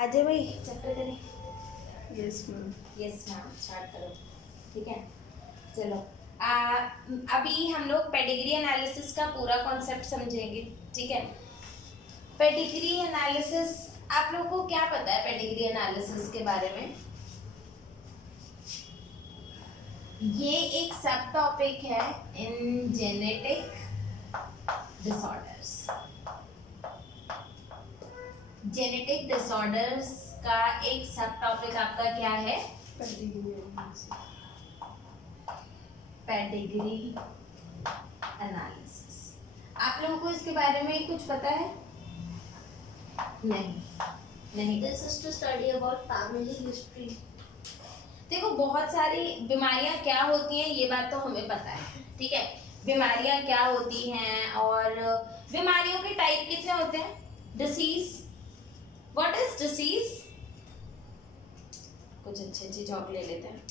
अजय भाई चैप्टर करें। Yes ma'am. Yes ma'am start करो। ठीक है चलो अभी हम लोग पेडिग्री एनालिसिस का पूरा कॉन्सेप्ट समझेंगे। ठीक है पेडिग्री एनालिसिस आप लोगों को क्या पता है पेडिग्री एनालिसिस के बारे में? ये एक सब टॉपिक है in genetic disorders. Genetic disorders का एक सब टॉपिक आपका क्या है? Pedigree analysis. आप लोगों को इसके बारे में कुछ पता है? नहीं। This is to study about family history. देखो बहुत सारी बीमारियां क्या होती हैं ये बात तो हमें पता है। ठीक है बीमारियां क्या होती हैं और बीमारियों के टाइप कितने होते हैं? डिसीज। What is disease? कुछ अच्छी जॉब ले लेते हैं।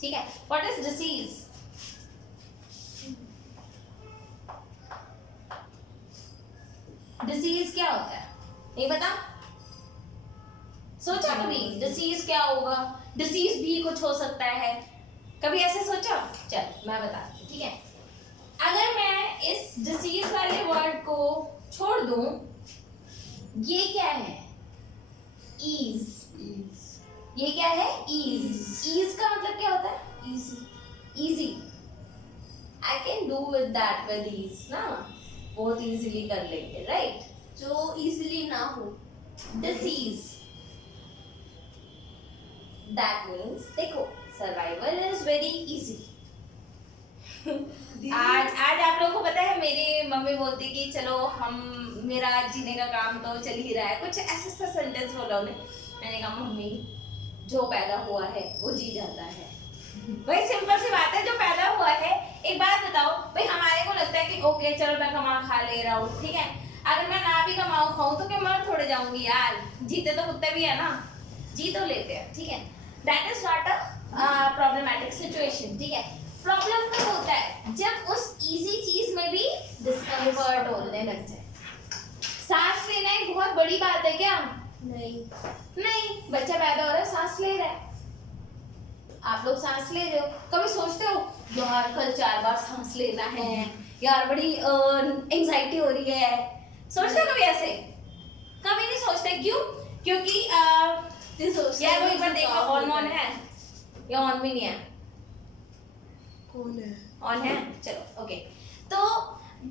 ठीक है व्हाट इज डिसीज? डिसीज क्या होता है नहीं पता? सोचा कभी डिसीज क्या होगा? डिसीज भी कुछ हो सकता है, कभी ऐसे सोचा? चल मैं बताती हूँ। ठीक है अगर मैं इस डिसीज वाले वर्ड को छोड़ दूं, ये क्या है? ईज। ये क्या है? ईज। ईज का मतलब क्या होता है? Easy. Easy. I can do with that with ease ना, बहुत इजीली कर लेंगे राइट। जो इजीली ना हो। डिसीज that means देखो सर्वाइवल इज वेरी इजी। आज आप लोगों को पता है मेरी मम्मी बोलती कि चलो हम मेरा जीने का काम तो चल ही रहा है, कुछ ऐसा सा सेंटेंस बोला उन्हें। मैंने कहा मम्मी जो पैदा हुआ है वो जी जाता है। वही सिंपल सी बात है, जो पैदा हुआ है। एक बात बताओ भाई हमारे को लगता है कि ओके चलो मैं कमा खा ले रहा हूँ ठीक है, अगर मैं ना भी कमाऊँ खाऊँ तो क्या मर थोड़े जाऊंगी यार, जीते तो कुत्ते भी है ना, जी तो लेते हैं। ठीक है that is not a problematic situation. ठीक है प्रॉब्लम कब होता है? जब उस इजी चीज में भी डिस्कम्फर्ट होने लग जाए। सांस लेना एक बहुत बड़ी बात है क्या? नहीं बच्चा पैदा हो रहा है सांस ले रहा है, आप लोग सांस ले रहे हो, कभी सोचते हो यार कल 4 बार सांस लेना है यार, बड़ी एंजाइटी हो रही है? सोचते हो कभी ऐसे? कभी नहीं सोचते। क्यों? क्योंकि यार वो एक बार देखो ऑन है या ऑन भी नहीं है? कौन है? ऑन है चलो ओके। तो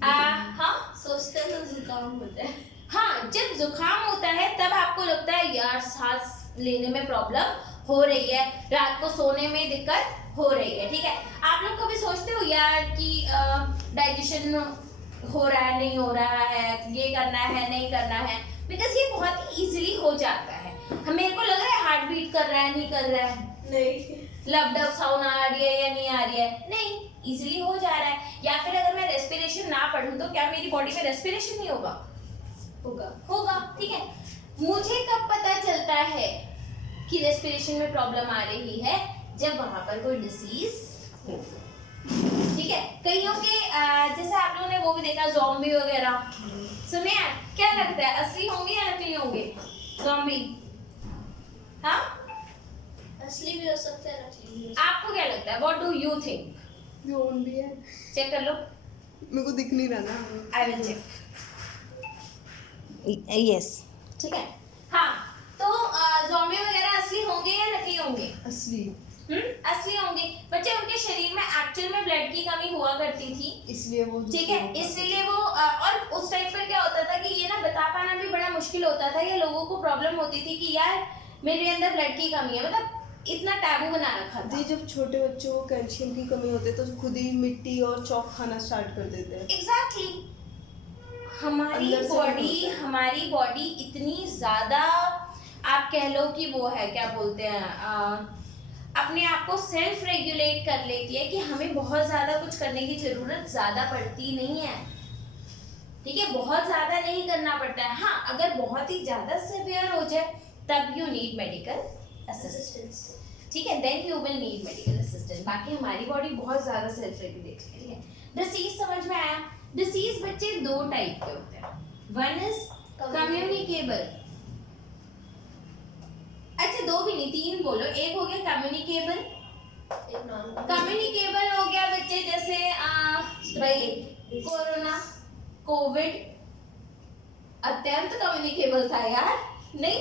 हाँ सोचते हैं तो जुकाम होता है। हाँ जब जुकाम होता है तब आपको लगता है यार सांस लेने में प्रॉब्लम हो रही है, रात को सोने में दिक्कत हो रही है। ठीक है आप लोग कभी सोचते हो यार कि डाइजेशन हो रहा है नहीं हो रहा है, ये करना है नहीं करना है? बिकॉज ये बहुत ही इजीली हो जाता है। मेरे को लग रहा है हार्ट बीट कर रहा है नहीं कर रहा है, नहीं लबडब साउंड आ रही है या नहीं आ रही है? नहीं इजीली हो जा रहा है। या फिर अगर मैं रेस्पिरेशन ना पढ़ूं तो क्या मेरी बॉडी में रेस्पिरेशन नहीं होगा? होगा। ठीक है मुझे कब पता चलता है कि रेस्पिरेशन में प्रॉब्लम आ रही है? जब वहां पर कोई डिसीज हो। ठीक है कईयों के जैसे आप लोगों ने वो भी देखा ज़ॉम्बी वगैरह सुने हैं, क्या लगता है असली होंगे या नकली होंगे ज़ॉम्बी? हाँ असली भी हो सकता है नकली भी हो आपको क्या लगता है? What do you think? Zone भी है, चेक कर लो। मेरे को दिख नहीं रहा ना। I will check. यस ठीक है हाँ तो ज़ॉम्बी वगैरह असली होंगे या नकली होंगे? असली। असली होंगे। बच्चे उनके शरीर में एक्चुअल में ब्लड की कमी हुआ करती थी इसलिए वो ठीक है, इसलिए वो और उस टाइम पर क्या होता था कि ये ना बता पाना भी बड़ा मुश्किल होता था, या लोगों को प्रॉब्लम होती थी कि यार मेरे अंदर ब्लड की कमी है, मतलब इतना टैबू बना रखा था। जी जब छोटे बच्चों को कैल्शियम की कमी होती है तो खुद ही मिट्टी और चौक खाना स्टार्ट कर देते हैं। एग्जैक्टली हमारी बॉडी इतनी ज्यादा आप कह लो कि वो है क्या बोलते हैं अपने आप को सेल्फ रेगुलेट कर लेती है कि हमें बहुत ज्यादा कुछ करने की जरूरत ज्यादा पड़ती नहीं है। ठीक है बहुत ज्यादा नहीं करना पड़ता है। हाँ अगर बहुत ही ज्यादा सिवियर हो जाए तब यू नीड मेडिकल असिस्टेंस। ठीक है then you will need medical assistance. बाकी हमारी बॉडी बहुत ज्यादा सेल्फ रेगुलेट है। ठीक है डिसीज समझ में आया? डिसीज बच्चे 2 टाइप के होते हैं। वन इज कम्युनिकेबल अच्छा 2 भी नहीं 3 बोलो। एक हो गया कम्युनिकेबल, एक नॉन कम्युनिकेबल हो गया बच्चे जैसे भाई कोरोना, कोविड अत्यंत कम्युनिकेबल था यार, नहीं?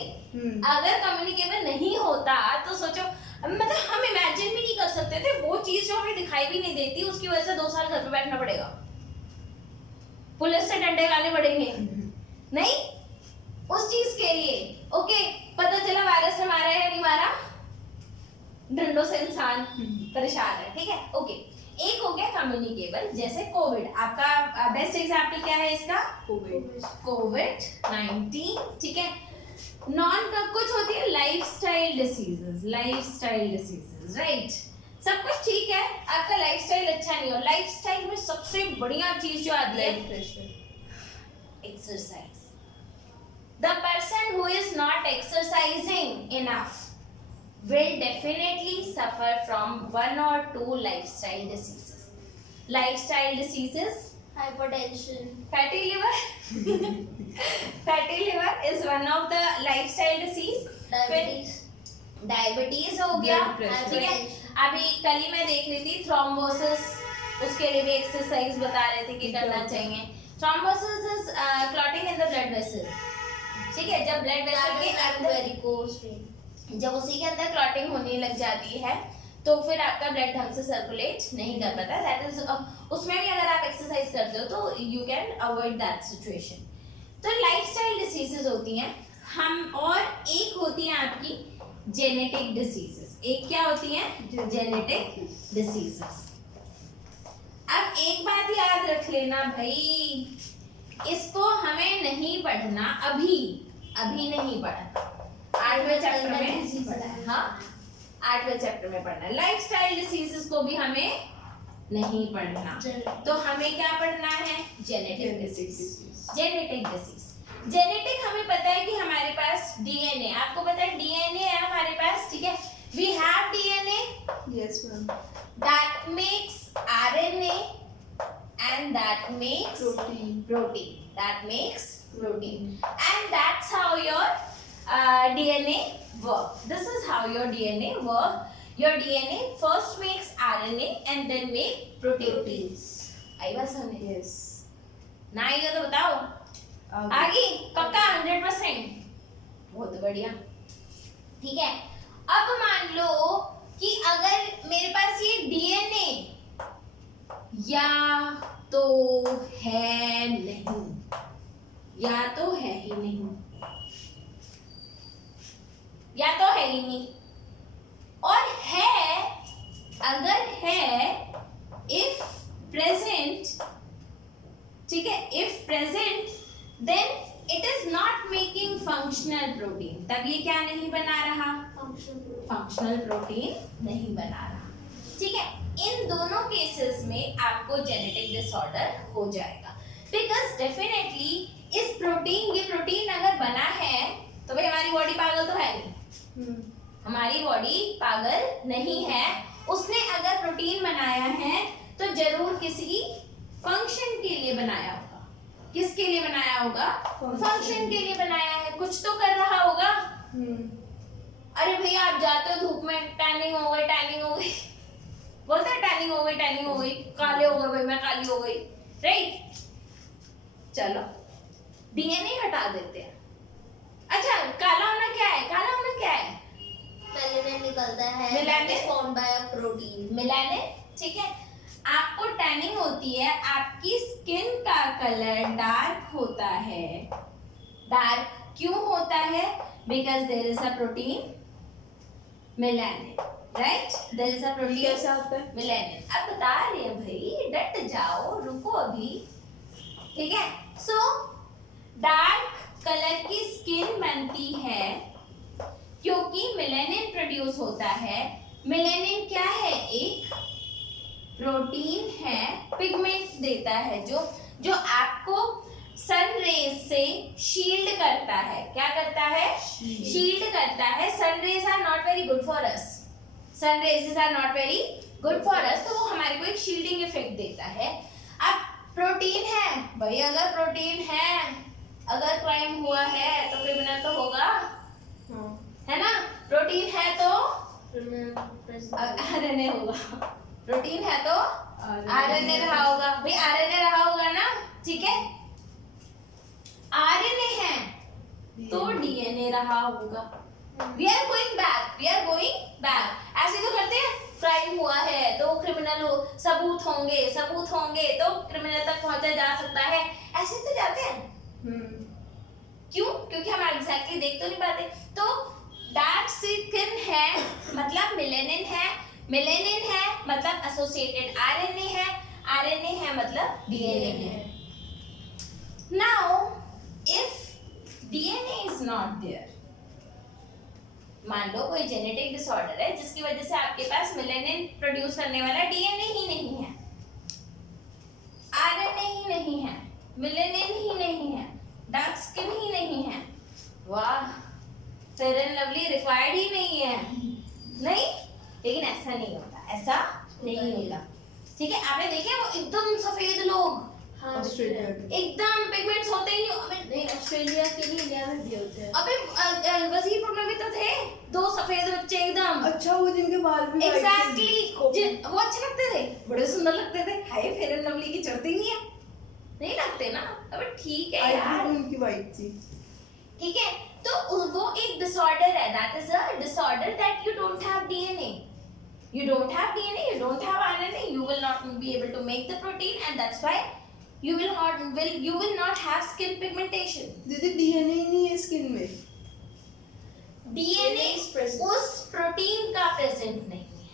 अगर कम्युनिकेबल नहीं होता तो सोचो, मतलब हम इमेजिन भी नहीं कर सकते थे वो चीज जो हमें दिखाई भी नहीं देती, उसकी वजह से 2 साल घर पे बैठना पड़ेगा, पुलिस से डंडे खाने पड़ेंगे, नहीं? उस चीज के लिए ओके, पता चला वायरस ने मारा है या नहीं मारा, डंडों से इंसान परेशान है, ठीक है ओके। एक हो गया कम्युनिकेबल जैसे कोविड, आपका बेस्ट एग्जांपल क्या है इसका? कोविड-19, ठीक है। नॉन का कुछ होती है लाइफस्टाइल डिसीजेस, राइट? सब कुछ ठीक है, आपका लाइफस्टाइल अच्छा नहीं हो, लाइफस्टाइल में सबसे बढ़िया चीज जो आती है exercise. The person who is not exercising enough will definitely suffer from 1 or 2 lifestyle diseases. Lifestyle diseases, hypertension, fatty liver. Fatty liver is one of the lifestyle disease. diabetes, diabetes हो गया, Blood pressure. ठीक है। अभी कल ही मैं देख रही थी थ्रोम्बोसिस, उसके लिए भी एक्सरसाइज बता रहे थे कि करना चाहिए। Thrombosis is clotting in the blood vessel, ठीक है। जब ब्लड वेसल के अंदर varicose vein, जब उसी के अंदर क्लॉटिंग होने लग जाती है तो फिर आपका ब्लड ढंग से सर्कुलेट नहीं कर पाता, दैट इज उसमें भी अगर आप एक्सरसाइज करते हो तो you can avoid that situation. तो लाइफस्टाइल डिसीजेस होती हैं हम, और एक होती है आपकी जेनेटिक डिसीजेस। एक क्या होती है? Genetic diseases. अब एक बात याद रख लेना भाई, इसको हमें नहीं पढ़ना अभी नहीं पढ़ना, 8वें चैप्टर में पढ़ना है, हाँ 8वें चैप्टर में पढ़ना है। लाइफस्टाइल डिसीजेस को भी हमें नहीं पढ़ना, तो हमें क्या पढ़ना है? Genetic disease. Genetic disease, genetic हमें पता है कि हमारे पास डीएनए, आपको पता है डीएनए है हमारे पास, ठीक है। We have DNA, yes ma'am, that makes RNA and that makes protein, that makes protein, and that's how your DNA work. This is how your DNA work. Your DNA first makes RNA and then make proteins. आई बात समझ? Yes. ना आई हो तो बताओ, आ गई पक्का 100%? बहुत बढ़िया, ठीक है। अब मान लो कि अगर मेरे पास ये डीएनए या तो है नहीं, या तो है ही नहीं, या तो है ही नहीं, और है अगर है इफ प्रेजेंट, ठीक है, if present then it is not making functional protein, तब ये क्या नहीं बना रहा? फंक्शनल प्रोटीन नहीं बना रहा, ठीक है। इन दोनों केसेस में आपको जेनेटिक डिसऑर्डर हो जाएगा, बिकॉज डेफिनेटली इस प्रोटीन, ये प्रोटीन अगर बना है तो भाई हमारी बॉडी पागल तो है नहीं, हमारी बॉडी पागल नहीं है। उसने अगर प्रोटीन बनाया है तो जरूर किसी फंक्शन के लिए बनाया होगा। किसके लिए बनाया होगा? फंक्शन के लिए बनाया है, कुछ तो कर रहा होगा। अरे भैया आप जाते हो धूप में, टैनिंग हो गई, बोलते हैं टैनिंग हो गई, काले हो गए भाई, मैं काली हो गई, राइट? चलो डीएनए हटा देते हैं। अच्छा काला होना क्या है? काला होना क्या है? मेलानिन निकलता है, melanin formed by a protein, melanin, ठीक है। आपको टैनिंग होती है, आपकी स्किन का कलर डार्क होता है। डार्क क्यों होता है? Because there is a protein melanin, right? There is a protein कैसे आता है? मेलानिन। अब बता रहे हैं भाई, डट जाओ, रुको अभी, ठीक है। सो डार्क कलर की स्किन बनती है क्योंकि मेलानिन प्रोड्यूस होता है। मेलानिन क्या है? एक प्रोटीन है, पिगमेंट देता है जो आपको सन रेज से शील्ड करता है। क्या करता है? शील्ड करता है। Sun rays are not very good for us, sun rays are not very good for us, तो वो हमारे को एक शील्डिंग इफेक्ट देता है। अब प्रोटीन है भाई, अगर प्रोटीन है, अगर क्राइम हुआ है तो क्रिमिनल तो होगा, है ना? प्रोटीन है तो प्रेजेंट आरएनए होगा, प्रोटीन है तो आरएनए रहा होगा भाई, आरएनए रहा होगा ना, ठीक है। आरएनए है तो डीएनए रहा होगा। We are going back, we are going back. ऐसे तो करते हैं, क्राइम हुआ है तो क्रिमिनल हो, सबूत होंगे तो क्रिमिनल तक पहुंचा जा सकता है, ऐसे तो जाते हैं। क्यों? क्योंकि हम एग्जैक्टली देख तो नहीं पाते। तो डार्क स्किन है मतलब मेलेनिन है, मेलेनिन है मतलब एसोसिएटेड आरएनए है, आरएनए है मतलब डीएनए है। Now if DNA is not there, मान लो कोई जेनेटिक डिसऑर्डर है जिसकी वजह से आपके पास मेलेनिन प्रोड्यूस करने वाला डीएनए ही नहीं है, आरएनए ही नहीं है, मेलेनिन ही नहीं है, डार्क स्किन ही नहीं है, वाह, फेयर एंड लवली रिक्वायर्ड ही नहीं है, नहीं। लेकिन ऐसा नहीं होता, ऐसा नहीं होता, ठीक है। आपने देखे वो एकदम सफेद लोग, हाँ ऑस्ट्रेलिया के। एकदम पिगमेंट्स होते ही नहीं, ऑस्ट्रेलिया के भी इंडिया में भी होते हैं। अबे वजीरपुर में भी तो थे दो सफेद बच्चे एकदम, अच्छा, वो जिनके बाल भी white थे। एग्जैक्टली वो अच्छे लगते थे, बड़े सुंदर लगते थे। हाय फेयर एंड लवली की जरूरत ही नहीं है, नहीं लगते ना। अबे ठीक है I यार, think उनकी white थी। ठीक है। तो वो एक डिसऑर्डर है, that is a disorder that you don't have DNA, you don't have DNA, you don't have RNA, you will not be able to make the protein, and that's why you will not have skin pigmentation. दीदी DNA नहीं है skin में। DNA is present. उस protein का present नहीं है,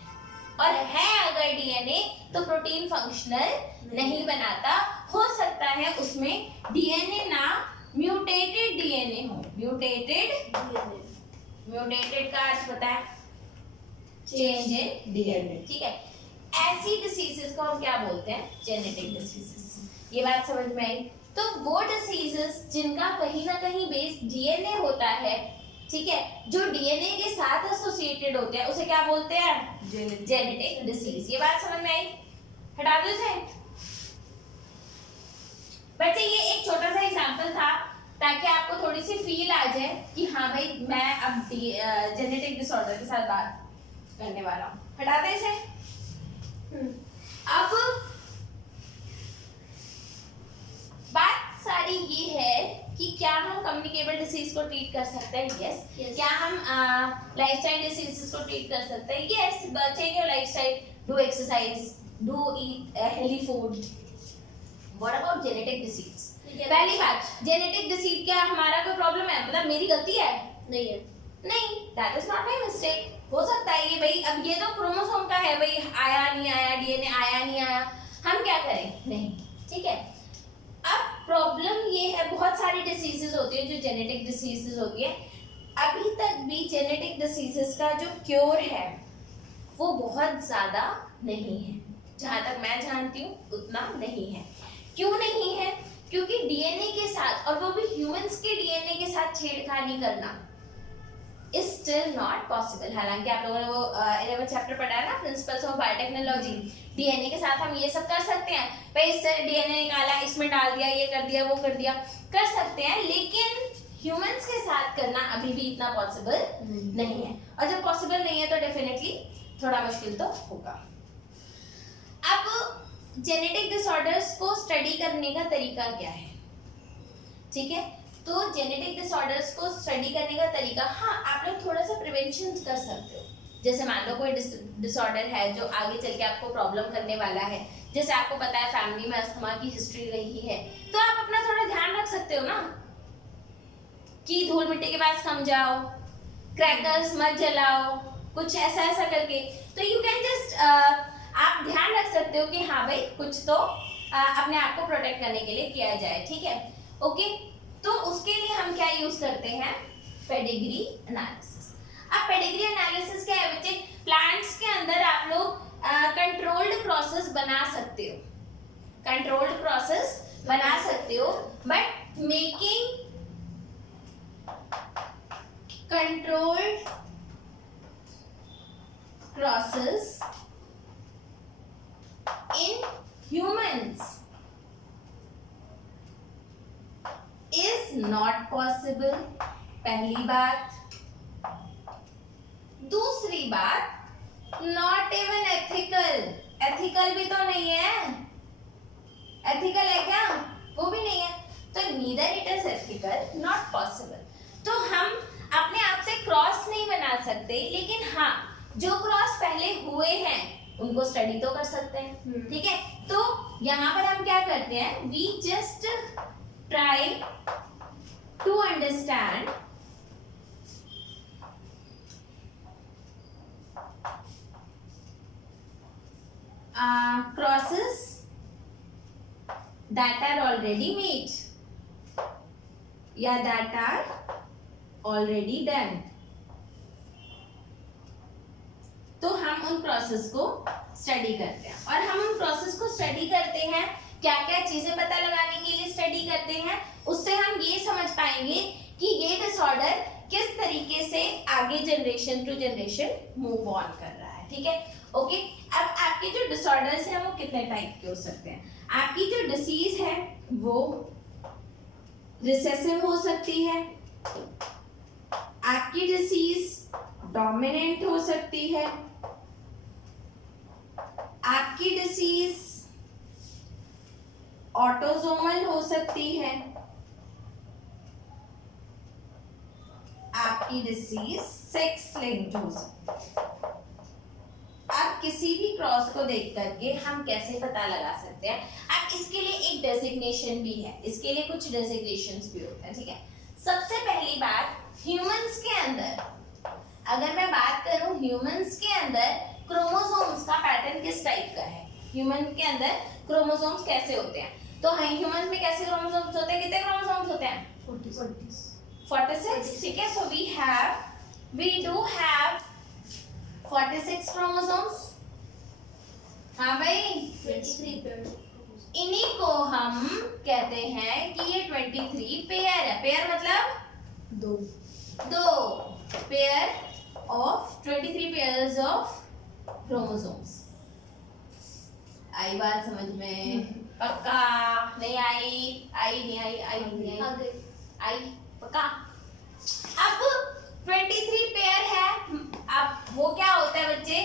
और है अगर डीएनए तो प्रोटीन फंक्शनल नहीं बनाता। हो सकता है उसमें डीएनए ना म्यूटेटेड डीएनए हो, म्यूटेटेड का अर्थ पता है, चेंज इन डीएनए। ठीक है। ऐसी डिसीजेस को हम क्या बोलते हैं? Genetic diseases. ये बात समझ में आई? तो वो डिसीजेस जिनका कहीं ना कहीं बेस डीएनए होता है, ठीक है, जो डीएनए के साथ एसोसिएटेड होते हैं, उसे क्या बोलते हैं? Genetic disease. ये बात समझ में आई? हटा दो इसे। बच्चे ये एक छोटा सा एग्जांपल था ताकि आपको थोड़ी सी फील आ जाए कि हाँ भाई मैं अब जेनेटिक डिसऑर्डर के साथ बात करने वाला हूँ। हटा दे इसे। अब बात सारी ये है कि क्या हम कम्युनिकेबल डिसीज को ट्रीट कर सकते हैं? यस। Yes. क्या हम लाइफस्टाइल डिसीजेस को ट्रीट कर सकते हैं? Yes. Change your lifestyle, do exercise, do eat healthy food. What about genetic disease? पहली बात, जेनेटिक डिसीज क्या हमारा कोई प्रॉब्लम है? मतलब मेरी गलती है? नहीं है। नहीं, that is not my mistake. हो सकता है ये भाई, अब ये तो क्रोमोसोम का है भाई, आया नहीं आया, डीएनए आया नहीं आया, हम क्या करें? नहीं, ठीक है। अब प्रॉब्लम ये है, बहुत सारी डिसीजेस होती है जो जेनेटिक डिसीजेस होती है। अभी तक भी जेनेटिक डिसीजेस का जो क्योर है वो बहुत ज्यादा नहीं है, जहां तक मैं जानती हूँ उतना नहीं है। क्यों नहीं है? क्योंकि डीएनए के साथ, और वो भी ह्यूमंस के डीएनए के साथ छेड़खानी करना is still not possible। हालांकि आप लोगों ने वो 11 चैप्टर पढ़ा है ना, प्रिंसिपल्स ऑफ बायोटेक्नोलॉजी। डीएनए के साथ हम ये सब कर सकते हैं भाई, इससे डीएनए निकाला, इसमें डाल दिया, ये कर दिया, वो कर दिया, कर सकते हैं, लेकिन ह्यूमंस के साथ करना अभी भी इतना पॉसिबल नहीं है। और जब पॉसिबल नहीं है तो डेफिनेटली थोड़ा मुश्किल तो होगा। अब जेनेटिक डिसऑर्डर्स को स्टडी करने का तरीका क्या है? ठीक है, तो जेनेटिक डिसऑर्डर्स को स्टडी करने का तरीका, हाँ, आप लोग थोड़ा सा प्रिवेंशन कर सकते हो। जैसे मान लो कोई डिसऑर्डर है जो आगे चल के आपको प्रॉब्लम करने वाला है, जैसे आपको पता है फैमिली में अस्थमा की हिस्ट्री रही है, तो आप अपना थोड़ा ध्यान रख सकते हो ना कि धूल मिट्टी के पास कम जाओ, क्रैकर्स मत जलाओ, कुछ ऐसा ऐसा करके। तो यू कैन जस्ट आप ध्यान रख सकते हो कि हाँ भाई कुछ तो अपने आप को प्रोटेक्ट करने के लिए किया जाए, ठीक है, ओके। तो उसके लिए हम क्या यूज करते हैं? Pedigree analysis. अब पेडिग्री एनालिसिस क्या है बच्चे? प्लांट्स के अंदर आप लोग कंट्रोल्ड प्रोसेस बना सकते हो, कंट्रोल्ड प्रोसेस बना सकते हो, but making controlled process in humans is not possible। पहली बात, दूसरी बात, नॉट इवन एथिकल, एथिकल भी तो नहीं है, एथिकल है क्या, वो भी नहीं है, तो neither it is ethical not possible. तो हम अपने आप से क्रॉस नहीं बना सकते, लेकिन हाँ जो क्रॉस पहले हुए हैं उनको स्टडी तो कर सकते हैं, ठीक है। तो यहाँ पर हम क्या करते हैं, we just try to understand crosses that are already made या that are already done। तो हम उन प्रोसेस को स्टडी करते हैं, और हम उन प्रोसेस को स्टडी करते हैं, क्या क्या चीजें पता लगाने के लिए स्टडी करते हैं, उससे हम ये समझ पाएंगे कि ये डिसऑर्डर किस तरीके से आगे generation to generation move on कर रहा है, ठीक है। ओके, अब आपके जो डिसऑर्डर्स हैं वो कितने टाइप के हो सकते हैं। आपकी जो डिसीज है वो रिसेसिव हो सकती है, आपकी डिसीज डोमिनेंट हो सकती है, आपकी डिसीज ऑटोसोमल हो सकती है, आपकी डिसीज सेक्स लिंक्ड हो सकती है। आप किसी भी क्रॉस को देख करके हम कैसे पता लगा सकते हैं, अब इसके लिए एक डेजिग्नेशन भी है, इसके लिए कुछ डेजिग्नेशंस भी होते हैं, ठीक है। सबसे पहली बात, ह्यूमंस के अंदर अगर मैं बात करूं, ह्यूमंस के अंदर क्रोमोसोम्स का पैटर्न किस टाइप का है, ह्यूमन के अंदर क्रोमोसोम्स कैसे होते हैं, तो ह्यूमंस में कैसे क्रोमोसोम्स होते हैं, कितने क्रोमोसोम्स होते हैं, 46, ठीक है। So we do have 46 chromosomes, हाँ भाई, 23 पेयर। इन्हीं को हम कहते हैं कि ये 23 पेयर है, पेयर मतलब दो pair of 23 pairs of chromosomes. आई बात समझ में, पक्का नहीं आई, आई पक्का। अब 23 पेयर है, अब वो क्या होता है बच्चे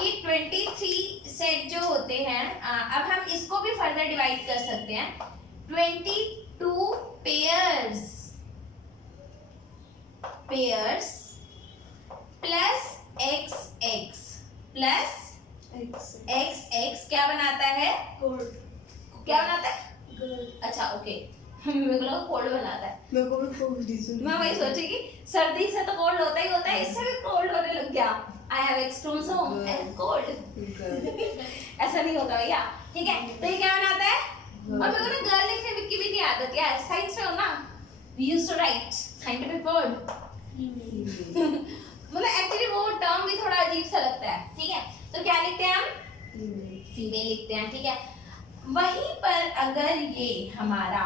कि 23 सेट जो होते हैं, अब हम इसको भी फर्दर डिवाइड कर सकते हैं, 22 pairs plus XX plus XX क्या बनाता है, क्या बनाता है, अच्छा ओके, मेरे को लगा कोल्ड बनाता है, मैं वही सोची कि सर्दी से तो कोल्ड होता ही होता है, इससे भी कोल्ड होने लग गया, I have X chromosome and cold, ऐसा नहीं होता भैया, ठीक है। तो ये क्या बनाता है, और मेरे को ना गर्ल लिखने की भी नहीं आदत यार, साइंस में हो ना, we used to write scientific word, मतलब एक्चुअली वो टर्म भी थोड़ा अजीब सा लगता है, ठीक है। तो क्या लिखते हैं हम, फीमेल लिखते हैं, ठीक है। वहीं पर अगर ये हमारा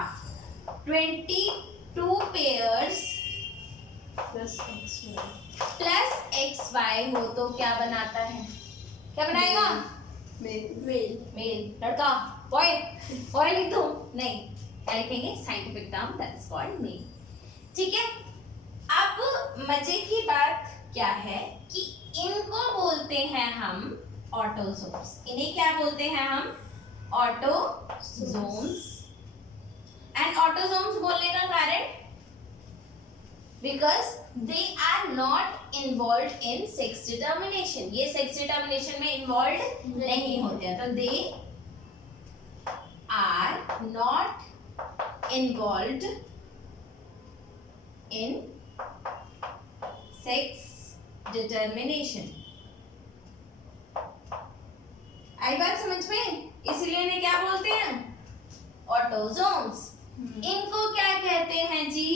22 पेयर्स प्लस XY हो तो क्या बनाता है, क्या बनाएगा, मेल, लड़का, बॉय लिख दो, नहीं, क्या लिखेंगे, scientific term that is called male, ठीक है। अब मजे की बात क्या है कि इनको बोलते हैं हम ऑटोसोम्स, इन्हें क्या बोलते हैं हम, ऑटोसोम्स। एंड ऑटोसोम्स बोलने का कारण, because they are not involve in sex determination, ये सेक्स डिटर्मिनेशन में इन्वॉल्व नहीं होते हैं, तो they are not involve in sex determination. आई बात समझ में, इसलिए इन्हें क्या बोलते हैं, ऑटोसोम्स। इनको क्या कहते हैं जी,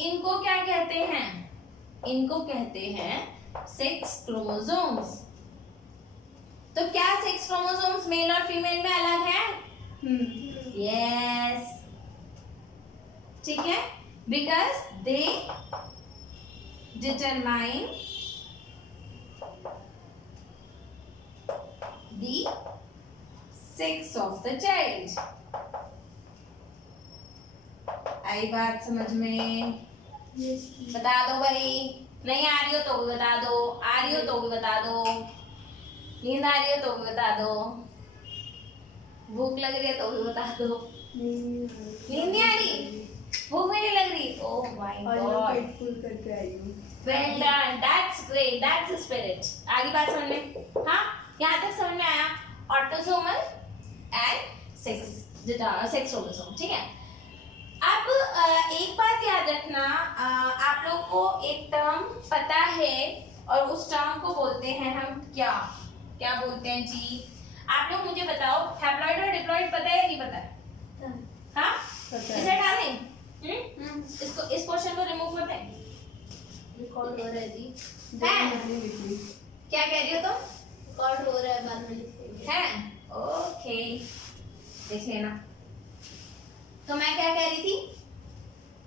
इनको क्या कहते हैं, इनको कहते हैं सेक्स क्रोमोसोम्स। तो क्या सेक्स क्रोमोसोम्स मेल और फीमेल में अलग है, यस, ठीक है, because they determine the sex of the child। आई बात समझ में, बता दो भाई, नहीं आ रही हो तो भी बता दो, आ रही हो तो भी बता दो, नींद आ रही हो तो भी बता दो, भूख लग रही है तो भी बता दो। नींद नहीं आ रही, भूख भी नहीं लग रही, ओह माय आज मैं गॉड, पेट फुल करके आई हूँ। Well done, that's great, that's the spirit. आगे बात समझ में, हाँ यहाँ तक समझ में आया, ऑटोसोमल एंड सेक्स क्रोमोसोम, ठीक है। अब एक बात याद रखना, आप लोग को एक टर्म पता है और उस टर्म को बोलते हैं हम क्या क्या बोलते हैं जी? आप लोग मुझे बताओ, हैप्लॉइड और डिप्लॉइड पता है या नहीं पता है? हाँ पता है। इसे हटा दें, इसको, इस क्वेश्चन को रिमूव कर दें। रिकॉर्ड हो रहा है जी। है? मैंने लिखी। क्या कह रही हो तुम? रिकॉर्ड हो रहा है, बाद में लिखेंगे। है? ओके, देख लेना। तो मैं क्या कह रही थी?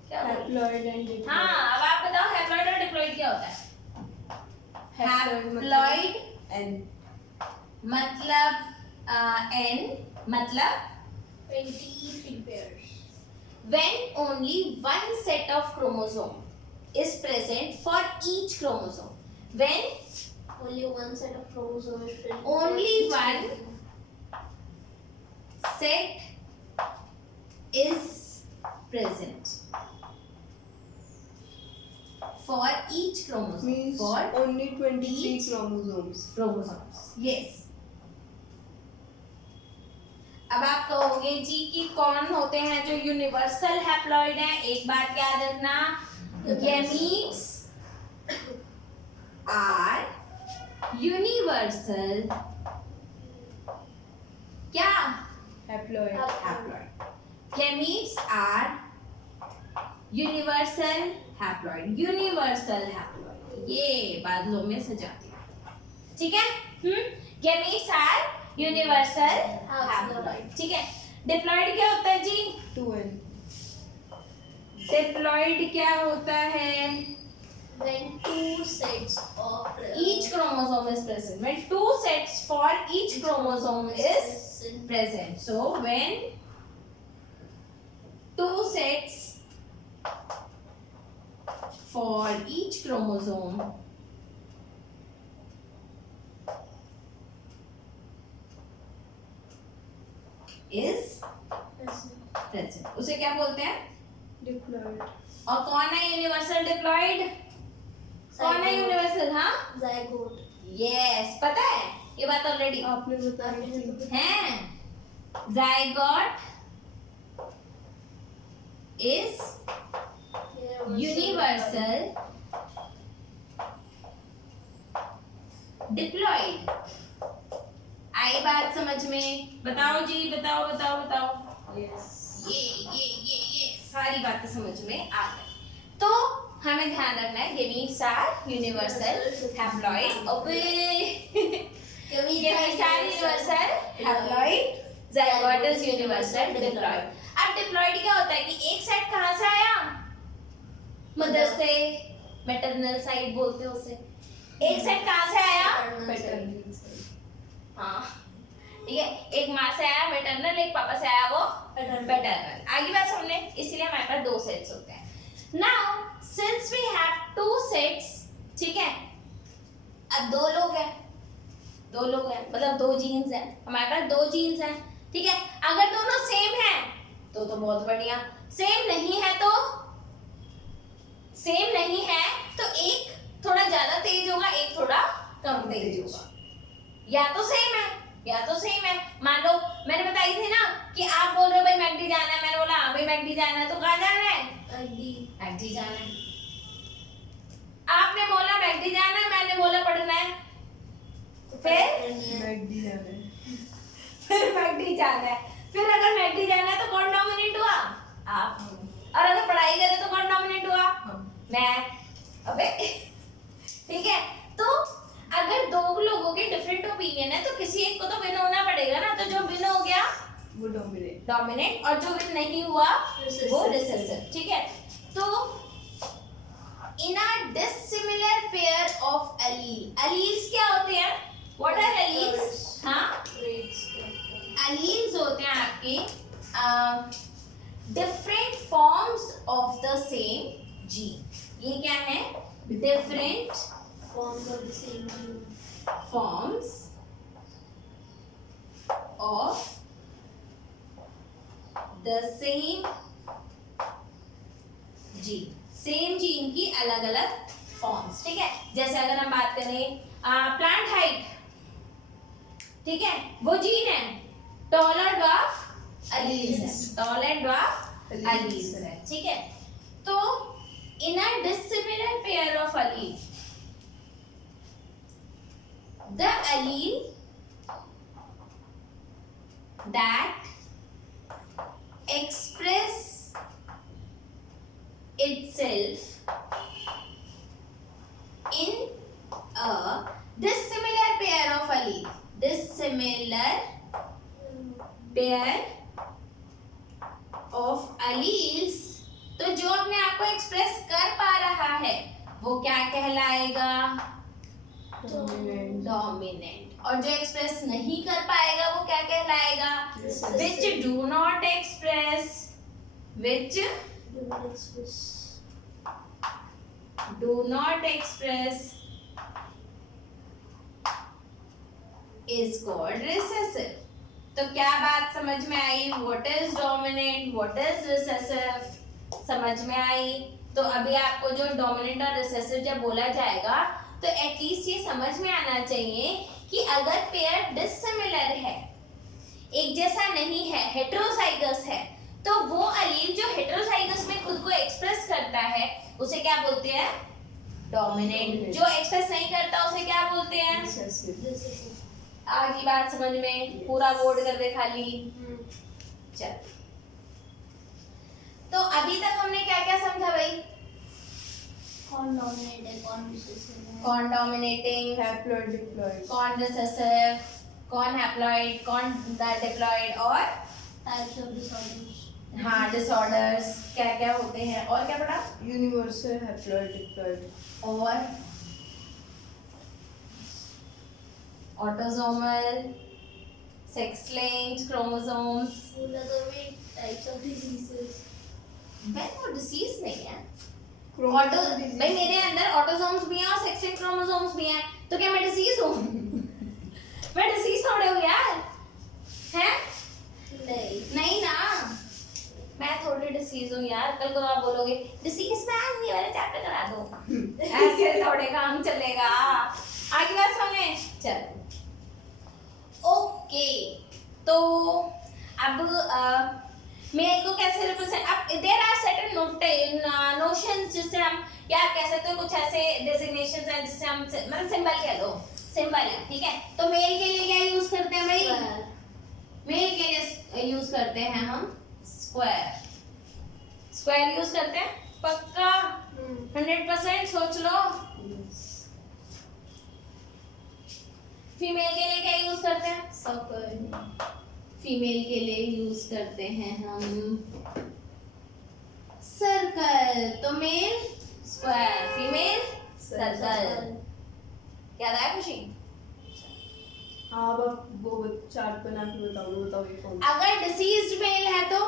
क्या बोल रही? Haploid and diploid. हाँ, अब आप बताओ हैप्लॉइड और डिप्लॉइड क्या होता है? हैप्लॉइड एन मतलब N मतलब 23 pairs. when only one set of chromosome is present for each chromosome. When Only one set of chromosomes is present. Only one. set is present for each chromosome. means For only 23 each chromosomes. chromosomes. Yes. अब आप कहोगे जी कि कौन होते हैं जो universal haploid हैं? एक बात याद रखना, गैमीट्स आर यूनिवर्सल क्या? Haploid. Haploid. Gametes are universal haploid, universal haploid, ये बादलों में सजाती है, ठीक है? गैमीट्स आर यूनिवर्सल हैप्लॉइड, ठीक है। डिप्लॉइड क्या होता है जी? 2n। डिप्लॉइड क्या होता है? When two sets of Each chromosome is present. When two sets for each chromosome is present. So when two sets for each chromosome is present, उसे क्या बोलते हैं? डिप्लॉइड। और कौन है यूनिवर्सल डिप्लॉइड? कौन है यूनिवर्सल? हाँ, zygote. यस, पता है ये बात ऑलरेडी आपने बताई थी। हैं। Zygote is universal diploid. आई बात समझ में? बताओ जी, बताओ बताओ बताओ। ये सारी बातें समझ में आ गई। तो हमें ध्यान रखना है, gametes are universal haploid, gametes are universal haploid, zygote is universal diploid. अब डिप्लॉइड क्या होता है कि एक सेट कहाँ से आया? मदर से, मैटरनल साइड बोलते हैं उसे। एक सेट कहाँ से आया? पैटर्न। हाँ, ठीक है, एक माँ से आया मैटरनल, एक पापा से आया वो पैटर्नल। आगे बात सुनने, इसलिए हमारे पास दो सेट्स होते हैं। Now since we have two sets, ठीक है, अब दो लोग हैं, मतलब दो जीन्स हैं, हमारे पास दो जीन्स हैं, ठीक है। अगर दोनों सेम हैं तो बहुत बढ़िया, सेम नहीं है तो एक थोड़ा ज्यादा तेज होगा, एक थोड़ा कम तेज होगा, या तो सेम है या तो सेम है। मान लो मैंने बताई थी ना कि आप बोल रहे हो भाई मैकडी जाना है, मैंने बोला हाँ भाई मैकडी जाना है, तो कहाँ जाना है? मैकडी जाना है। आपने बोला मैकडी जाना है, मैंने बोला पढ़ना है, तो फिर मैकडी जाना है। फिर मैकडी जाना है। फिर अगर मैकडी जाना है तो कौन डोमिनेट हुआ? आप। और अगर पढ़ाई करे तो कौन डोमिनेट हुआ? मैं। अबे ठीक है, तो अगर दो लोगों के डिफरेंट ओपिनियन है तो किसी एक को तो विन होना पड़ेगा ना, तो जो विन हो गया वो डोमिनेट, और जो विन नहीं हुआ वो रिसेसिव, ठीक है। तो in a dissimilar pair of alleles क्या होते हैं? What are alleles? हाँ, एलील्स होते हैं आपके different forms of the same gene. ये क्या है? different Forms of the same gene. forms of the same gene, same gene की अलग अलग फॉर्म्स, ठीक है। जैसे अगर हम बात करें प्लांट हाइट, ठीक है, वो जीन है, टॉलर ड्वार्फ अलीज है, टॉलर ड्वार्फ अलीज है, ठीक है। तो in a dissimilar pair of allele, the allele that express itself in a dissimilar pair of allele, dissimilar pair of alleles, तो जो अपने आप को एक्सप्रेस कर पा रहा है वो क्या कहलाएगा? डोमिनेंट। और जो एक्सप्रेस नहीं कर पाएगा वो क्या कहलाएगा? Which do not express, which Do not express. Do not express is called recessive. तो क्या बात समझ में आई? What is dominant, what is recessive, समझ में आई? तो अभी आपको जो डोमिनेंट और रिसेसिव जब बोला जाएगा तो एटलीस्ट ये समझ में आना चाहिए कि अगर पेयर डिसिमिलर है, एक जैसा नहीं है, हेटेरोजाइगस है, तो वो अलील जो हेटेरोजाइगस में खुद को एक्सप्रेस करता है उसे क्या बोलते हैं? डोमिनेंट। जो एक्सप्रेस नहीं करता उसे क्या बोलते हैं? Recessive. आगे बात समझ में? पूरा बोर्ड कर दे खाली। चल, तो अभी तक हमने क्या क्या समझा भाई? कौन dominant है, कौन recessive है. कौन डोमिनेटिंग, हैप्लॉइड डिप्लॉइड, कौन रिसेसिव, कौन हैप्लॉइड, कौन डिप्लॉइड, और Types of disorders. हाँ डिसऑर्डर्स क्या क्या होते हैं, और क्या पढ़ा? यूनिवर्सल हैप्लॉइड डिप्लॉइड, और autosomal, sex linked chromosomes. Those are the main types of diseases. मैं वो डिसीज नहीं है। ऑटो भाई मेरे अंदर ऑटोसोम्स भी हैं और सेक्स लिंक्ड क्रोमोसोम्स भी हैं, तो क्या मैं डिसीज हूँ? मैं डिसीज थोड़े हूँ यार, हैं? नहीं. नहीं ना, मैं थोड़ी डिसीज हूँ यार। कल को आप बोलोगे डिसीज मैम ये वाला चैप्टर करा दो, ऐसे थोड़े काम चलेगा। आगे बात सुने, चल ओके। तो अब मेल को कैसे रिप्रेजेंट, अब देयर आर सर्टेन नोशंस जिससे हम क्या कह सकते हैं, कुछ ऐसे डेजिग्नेशंस हैं जिससे हम मतलब सिंबल कह लो, सिंबल है, ठीक है। तो मेल के लिए क्या यूज करते हैं भाई? Square. मेल के लिए यूज करते हैं हम स्क्वायर, स्क्वायर यूज करते हैं पक्का 100%, सोच लो। फीमेल के लिए क्या यूज करते हैं? Circle. फीमेल के लिए यूज करते हैं हम सर्कल। तो मेल स्क्वायर, फीमेल सर्कल। याद आया खुशी? हाँ अब आप वो चार्ट बना के बताओ ये कौन? अगर डिसीज्ड मेल है तो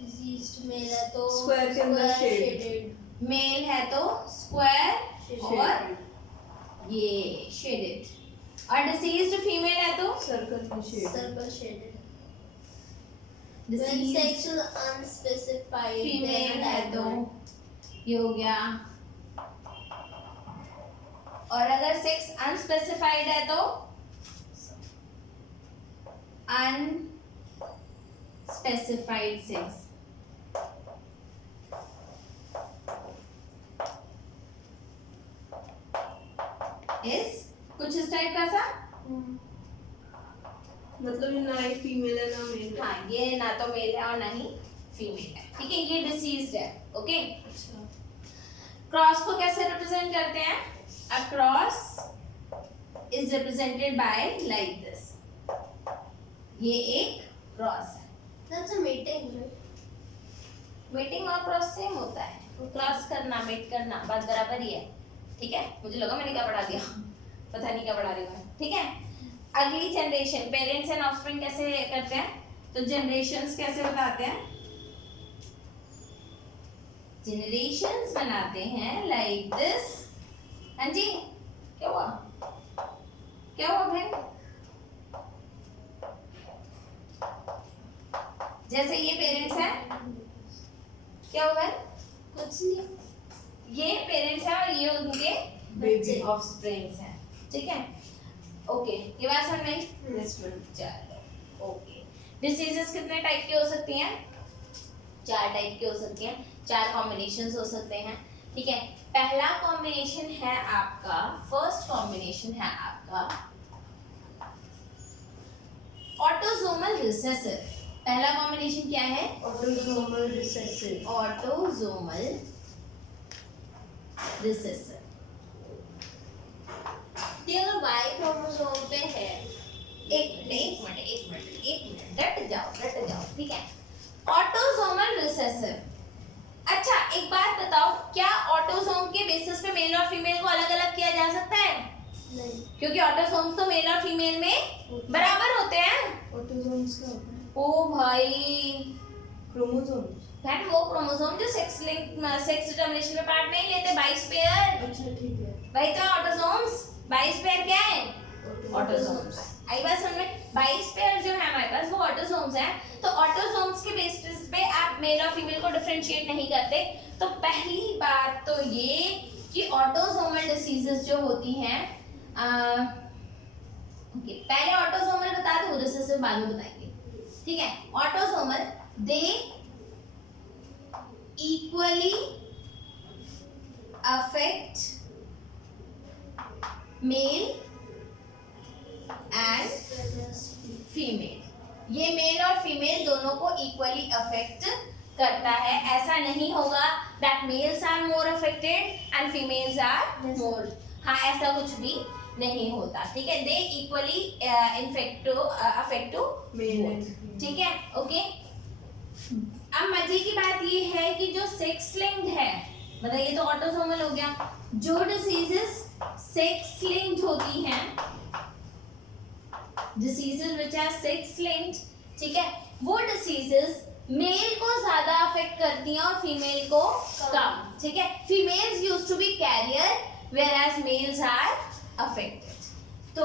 Diseased male है तो Square के अंदर shade. shaded. मेल है तो स्क्वायर और Shaded. ये शेडेड, और डिसीज्ड फीमेल है तो सर्कल में shade, Circle shaded. When diseased sex is unspecified, female then है तो diamond. ये हो गया, और अगर सेक्स अनस्पेसिफाइड है तो अनस्पेसिफाइड सेक्स। इस कुछ इस टाइप का सा, मतलब ये ना ही फीमेल है ना मेल है। हाँ ये ना तो मेल है और ना ही फीमेल है, ठीक है। ये डिसीज्ड है, ओके। क्रॉस को कैसे रिप्रेजेंट करते हैं? A cross is represented by like this, ये एक क्रॉस है। That's a mating, right? Mating और क्रॉस सेम होता है, क्रॉस करना मेट करना बात बराबर ही है, ठीक है। मुझे लगा मैंने क्या पढ़ा दिया, पता नहीं क्या पढ़ा रही हूँ, ठीक है। अगली जनरेशन, पेरेंट्स एंड ऑफस्प्रिंग कैसे करते हैं? तो जनरेशंस कैसे बताते हैं? जनरेशंस बनाते हैं लाइक दिस। हाँ जी, क्या हुआ, क्या हुआ बहन? जैसे ये पेरेंट्स हैं, क्या हुआ है? कुछ नहीं। ये पेरेंट्स हैं और ये उनके बेबी ऑफस्प्रिंग्स हैं, ठीक है। ओके, ये बात समझ में? चलो ओके। डिसीजेस कितने टाइप की हो सकती हैं? 4 टाइप की हो सकती हैं, 4 कॉम्बिनेशंस हो सकते हैं, ठीक है। पहला कॉम्बिनेशन है आपका, फर्स्ट कॉम्बिनेशन है आपका ऑटोसोमल रिसेसिव। पहला कॉम्बिनेशन क्या है? Autosomal recessive. Autosomal recessive. ये अगर वाई क्रोमोसोम पे है, एक मिनट डट जाओ, ठीक है। Autosomal recessive. अच्छा एक बात बताओ, क्या ऑटोसोम के बेसिस पे मेल और फीमेल को अलग अलग किया जा सकता है? नहीं। क्योंकि ऑटोसोम्स तो मेल और फीमेल में बराबर होते हैं। ऑटोसोम्स क्या होता है? ओ भाई, क्रोमोसोम्स। दैट वो क्रोमोसोम जो सेक्स डिटरमिनेशन में पार्ट नहीं लेते, 22 पेयर। अच्छा ठीक है। वही तो ऑटोसोम्स। 22 पेयर क्या है? ऑटोसोम्स। आई बात समझ में? 22 पेयर जो है हमारे पास वो ऑटोसोम्स हैं। तो ऑटोसोम्स के बेसिस पे आप मेल और फीमेल को डिफरेंशिएट नहीं करते। तो पहली बात तो ये कि ऑटोसोमल डिसीजेस जो होती हैं, ओके पहले ऑटोसोमल बता दो, रिसेसिव बाद में बताएंगे, ठीक है। Autosomal they equally affect male and female. ये मेल और फीमेल दोनों को इक्वली अफेक्ट करता है। ऐसा नहीं होगा that males are more affected and females are more, हाँ ऐसा कुछ भी नहीं होता, ठीक है। They equally affect to male, ठीक है, ओके। अब मजे की बात ये है कि जो सेक्स लिंक्ड है, मतलब ये तो ऑटोसोमल हो गया, जो डिसीजेस सेक्स लिंक्ड होती हैं, diseases which are sex linked, ठीक है, वो डिसीजेस मेल को ज्यादा अफेक्ट करती हैं और फीमेल को कम, ठीक है। Females used to be carrier whereas males are affected. तो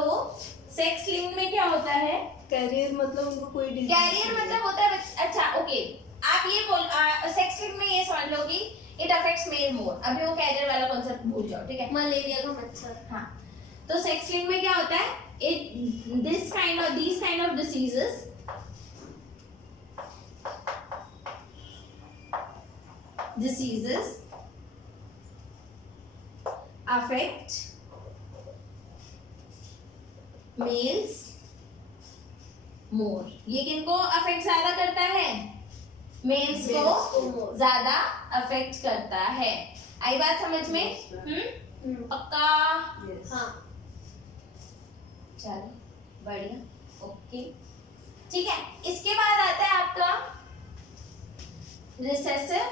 सेक्स लिंक में क्या होता है? कैरियर मतलब उनको कोई डिजीज। कैरियर मतलब होता है अच्छा ओके, आप ये बोल सेक्स लिंक में ये समझ लो कि इट अफेक्ट्स मेल मोर। अभी वो कैरियर वाला कॉन्सेप्ट भूल जाओ, ठीक है। मलेरिया का मच्छर। हाँ, तो सेक्स लिंक में क्या होता है? these kind of diseases affect males more। ये किनको अफेक्ट ज्यादा करता है? मेल्स को ज्यादा अफेक्ट करता है। आई बात समझ में? पक्का? हाँ। चलो बढ़िया, ओके ठीक है। इसके बाद आता है आपका रिसेसिव,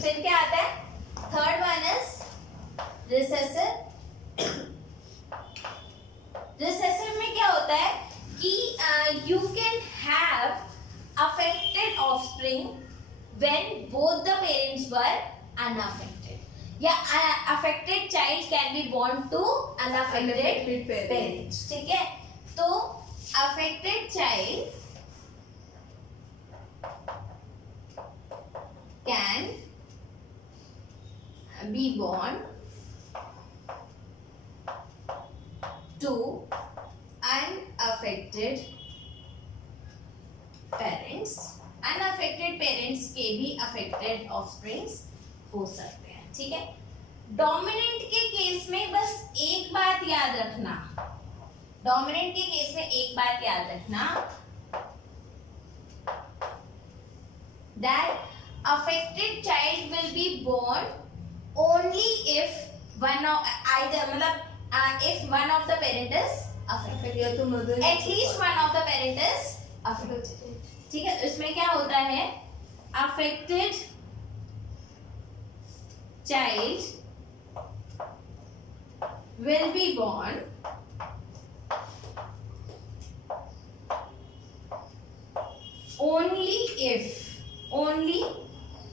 फिर क्या आता है? Third one is recessive. Recessive में क्या होता है कि you can have affected offspring when both the parents were unaffected, या affected child can be born to unaffected parents, ठीक है। तो affected child can be born to unaffected parents. Unaffected parents के भी अफेक्टेड ऑफस्प्रिंग्स हो सकते हैं, ठीक है। डोमिनेंट के केस में बस एक बात याद रखना, डोमिनेंट के केस में एक बात याद रखना, that affected child will be born only if one of either मतलब if one of the parent is affected, या तो mother, at least one of the parent is affected, ठीक है। इसमें क्या होता है? affected child will be born only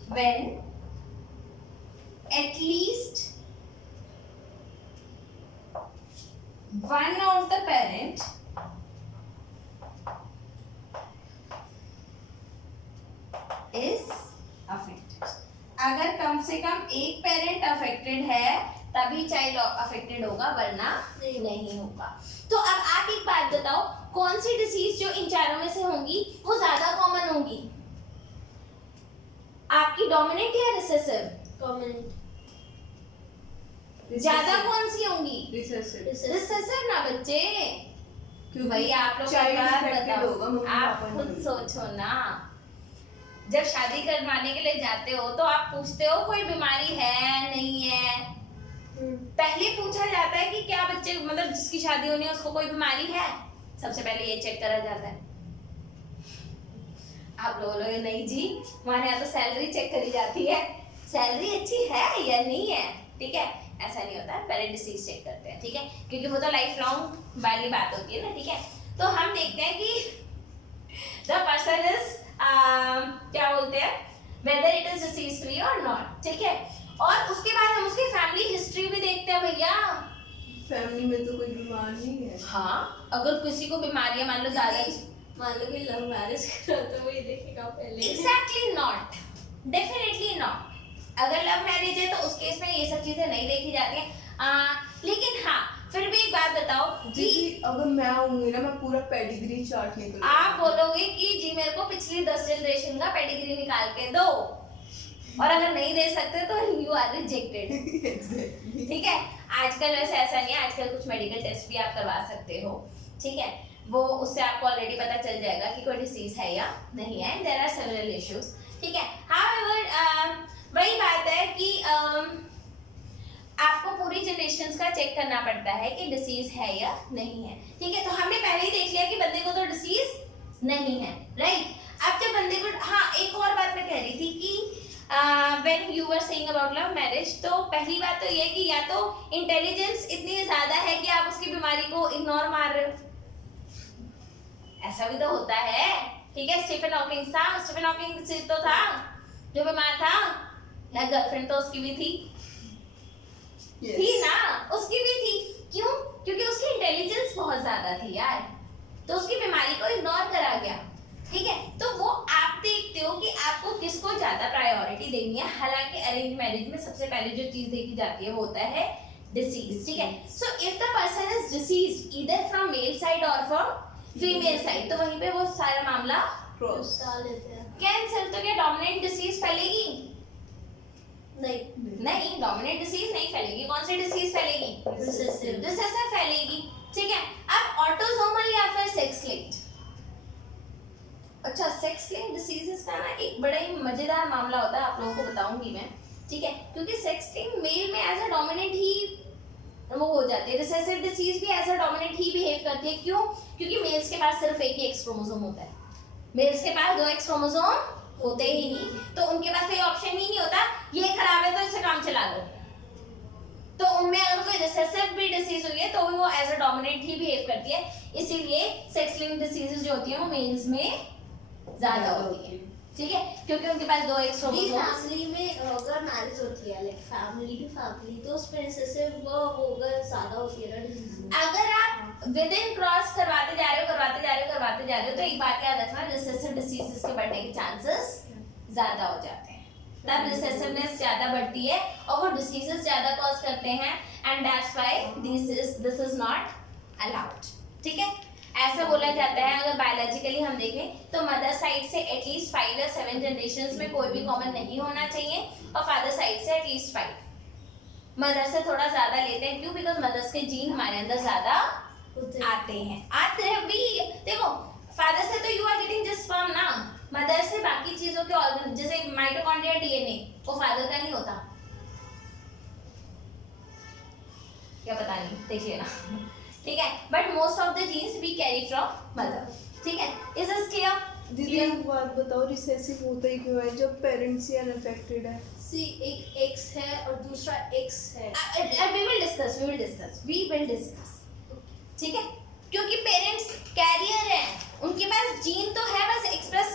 when at least one of the parent is affected. अगर कम से कम एक पेरेंट अफेक्टेड है तभी चाइल्ड अफेक्टेड होगा, वरना नहीं होगा। तो अब आप एक बात बताओ, कौन सी डिसीज जो इन चारों में से होंगी वो ज्यादा कॉमन होगी? आपकी डोमिनेंट या रिसेसिव? कॉमन ज्यादा कौन सी होंगी? रिसेसिव। रिसेसिव ना बच्चे, क्योंकि भाई आप लोग child एक बात affected होगा, बताओ, मम्मी आप पापा खुद नहीं। सोचो ना, जब शादी करवाने के लिए जाते हो तो आप पूछते हो कोई बीमारी है नहीं है? पहले पूछा जाता है कि क्या बच्चे, मतलब जिसकी शादी होनी है उसको कोई बीमारी है? सबसे पहले ये चेक करा जाता है। आप लोग बोलोगे नहीं जी, हमारे यहाँ तो सैलरी चेक करी जाती है, सैलरी अच्छी है या नहीं है, ठीक है? ऐसा नहीं होता है, पहले डिसीज चेक करते हैं, ठीक है? क्योंकि वो तो लाइफ लॉन्ग वाली बात होती है ना, ठीक है? तो हम देखते हैं कि द पर्सन इज क्या बोलते हैं, whether it is disease free और नॉट, ठीक है? और उसके बाद हम उसकी फैमिली हिस्ट्री भी देखते हैं भैया। फैमिली में तो कोई बीमार नहीं है। हाँ, अगर किसी को बीमारी है, मान लो ज्यादा, मान लो कि लव मैरिज करा तो वो ये देखेगा पहले। Exactly not, definitely not. अगर लव मैरिज है तो उस केस में ये सब चीजें नहीं देखी जाती हैं। लेकिन हाँ, फिर भी एक बात बताओ कि दीदी अगर मैं आऊंगी ना, मैं पूरा पेडिग्री चार्ट निकल आप बोलोगे कि जी मेरे को पिछली 10 जनरेशन का पेडिग्री निकाल के दो, और अगर नहीं दे सकते तो यू आर रिजेक्टेड। Exactly. ठीक है? आजकल वैसे ऐसा नहीं है, आजकल कुछ मेडिकल टेस्ट भी आप करवा सकते हो, ठीक है? वो उससे आपको ऑलरेडी पता चल जाएगा कि कोई डिसीज है या नहीं है। देयर आर सेवरल इश्यूज, ठीक है? हाउएवर वही बात है कि आपको पूरी जनरेशंस का चेक करना पड़ता है कि डिसीज है या नहीं है, ठीक है? तो हमने पहले ही देख लिया कि बंदे को तो डिसीज नहीं है, राइट? अब जब बंदे को, हाँ एक और बात मैं कह रही थी कि when you were saying about love marriage, तो पहली बात तो ये कि या तो इंटेलिजेंस इतनी ज्यादा है कि आप उसकी बीमारी को इग्नोर मार रहे हो, ऐसा भी तो होता है, ठीक है? स्टीफन हॉकिंग तो था जो बीमार था, या गर्लफ्रेंड तो उसकी भी थी, Yes. थी ना, उसकी भी थी। क्यों? क्योंकि उसकी इंटेलिजेंस बहुत ज्यादा थी यार, तो उसकी बीमारी को इग्नोर करा गया, ठीक है? तो वो आप देखते हो कि आपको किसको ज्यादा प्रायोरिटी देनी है। हालांकि अरेंज मैरिज में सबसे पहले जो चीज देखी जाती है वो होता है डिसीज, ठीक है? So if the person is deceased either from male side और फ्रॉम फीमेल साइड, तो वहीं पे वो सारा मामला Cross. डाल देते हैं। कैंसर। तो क्या डोमिनेंट डिसीज फैलेगी? नहीं, नहीं, डोमिनेंट डिसीज नहीं फैलेगी। कौन सी डिसीज फैलेगी? रिसेसिव। रिसेसिव फैलेगी, ठीक है? अब ऑटोसोमल या फिर सेक्स लिंक्ड। अच्छा, सेक्स लिंक्ड डिसीजेस का ना एक बड़ा ही मजेदार मामला होता है, आप लोगों को बताऊंगी मैं, ठीक है? क्योंकि सेक्स लिंक्ड मेल में एज अ डोमिनेंट ही वो हो जाती है, रिसेसिव डिसीज भी एज अ डोमिनेंट ही बिहेव करती है। क्यों? क्योंकि मेल्स के पास सिर्फ एक ही एक्स क्रोमोसोम होता है, मेल्स के पास 2 एक्स क्रोमोसोम होते ही नहीं, तो उनके पास कोई ऑप्शन ही नहीं होता, ये खराब है तो इससे काम चला लो। तो उनमें अगर कोई रिसेसिव भी डिसीज हुई है तो भी वो एज अ डोमिनेंट ही बिहेव करती है, इसीलिए सेक्स लिंक्ड डिसीजेस जो होती हैं वो मेल्स में ज्यादा होती है, ठीक है? क्योंकि उनके पास 2 एक्स क्रोमोसोम। फैमिली में अगर मैरिज होती है, लाइक फैमिली टू फैमिली, तो उसमें रिसेसिव वो अगर ज्यादा होती है ना डिसीज। अगर आप विद इन क्रॉस करवाते जा रहे हो तो एक बात याद रखना, रिसेसिव डिसीजेस के बढ़ने के चांसेस ज्यादा हो जाते हैं, तब रिसेसिवनेस ज्यादा बढ़ती है और वो डिसीजेस ज्यादा कॉज करते हैं, and that's why this is not allowed, ठीक है? ऐसा बोला जाता है, अगर बायोलॉजिकली हम देखें तो मदर साइड से एटलीस्ट 5 या 7 जनरेशंस में कोई भी कॉमन नहीं होना चाहिए, और फादर साइड से एटलीस्ट 5। मदर से थोड़ा ज्यादा लेते हैं, क्यों? बिकॉज मदर्स के जीन हमारे अंदर ज्यादा आते हैं भी। देखो, फादर से तो you are getting just sperm ना, मदर से बाकी चीजों के ऑर्गन जैसे माइटोकॉन्ड्रिया डीएनए वो फादर का नहीं होता, क्या पता नहीं, देखिए ना, ठीक है? But most of the genes we carry from mother, ठीक है? Is this clear? दीदी एक बात बताओ, रिसेसिव होता ही क्यों है जब पेरेंट्स ही अनअफेक्टेड है? सी एक एक्स है और दूसरा एक्स है। we will discuss, ठीक है? क्योंकि पेरेंट्स कैरियर हैं, उनके पास जीन तो है, बस एक्सप्रेस